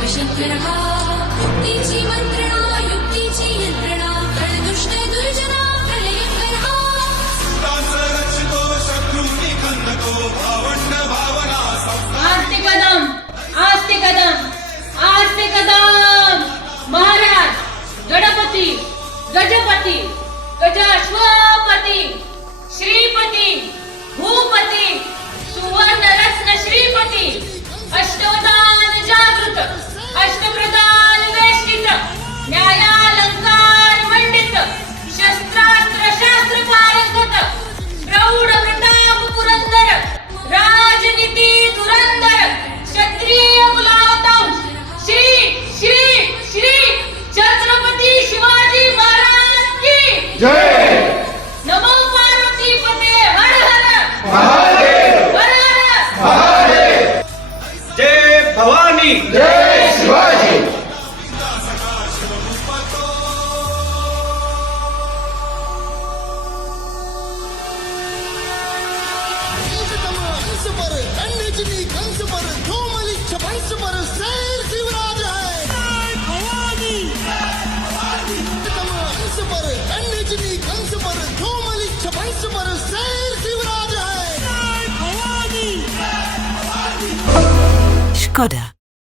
शिवशंकर हा युक्तीची मंत्रणा युक्तीची यंत्रणा खळदुष्ट दुर्जना प्रलयंकर हा रक्षतो शत्रूंनी खंदको भावंड भावना आस्ते कदम महाराज गणपती गजपती गजाश्वपती श्रीपती भूपती सुवर्ण रत्न श्रीपती अष्टवदान जागृत अष्टप्रधान वेष्टित न्यायालंकार मंडित शस्त्रास्त्र शास्त्र पारंगत प्रौढ प्रताप पुरंदर राजनीती धुरंदर क्षत्रिय कुलावतांश श्री श्री श्री छत्रपती शिवाजी महाराज की जय नमो पार्वती पते हर हर महादेव हर हर महादेव जय भवानी जय शिवाजी Skoda.